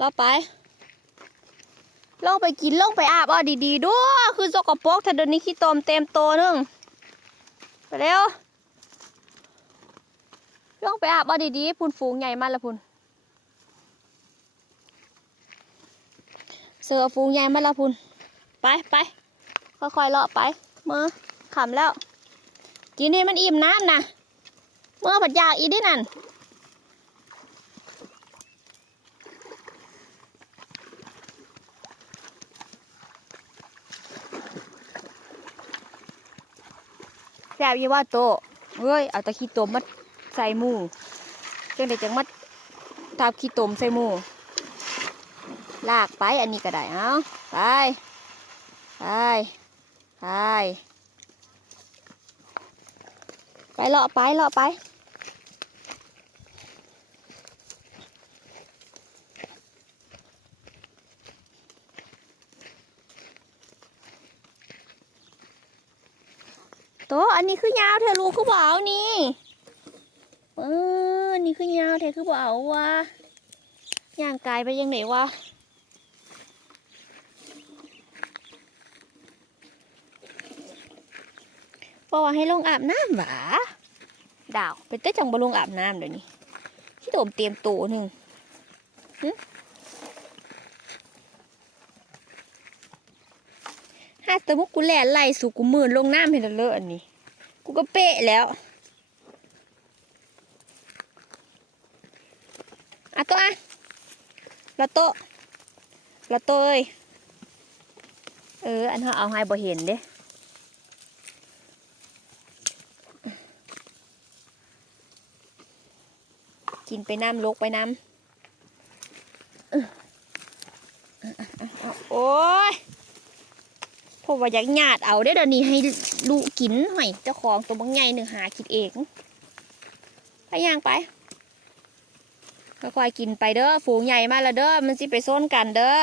รอไป ลงไปกินลงไปอาบเอดีๆด้วยคือสกปรกถ้าเดี๋ยวนี้ขี้ตมเต็มโตนึงไปเร็วลงไปอาบเอดีๆพุ่นฝูงใหญ่มากละพุ่นเสือฝูงใหญ่มากละพุ่นไปไปค่อยๆเลาะไปมือขำแล้ว กินให้มันอิ่มน้ำนะเมื่อผัดยากอีด้วยนั่น แซ่บยี่ว่าโตเฮ้ยเอาตะขี้ตมมาใส่หมูจังเด็จังมัดทาบขี้ตมใส่หมูลากไปอันนี้ก็ได้เอาไปไปไปไปเลาะไปเลาะไป โตอันนี้คือยาวเธอรู้คือบ่เอานี่เอออันนี้คือยาวเธอคือบ่เอาวะย่างกายไปยังไหนวะบอกว่าให้ลงอาบน้ำหวาดาวเป็นเต้จังบลงอาบน้ำเดี๋ยวนี้ที่โดมเตรียมตัวหนึ่งหึถ้าสมมติกูแหล่ไล่สู่กูมืนลงน้ำเห็นเลอะอันนี้ กูก็เป๊ะแล้วอะโตะอะละโตะละโตเอ้ยเออ อันเขาเอาให้บ่เห็นเด้กินไปน้ำลกไปน้ำโอ้ย เพราะว่าอยากหยาดเอาได้เดี๋ยวนี้ให้ลูกกินหน่อยเจ้าของตัวบางใหญ่หนึ่งหาคิดเองไปย่างไปค่อยๆกินไปเด้อฝูงใหญ่มาแล้วเด้อมันสิไปโซนกันเด้อ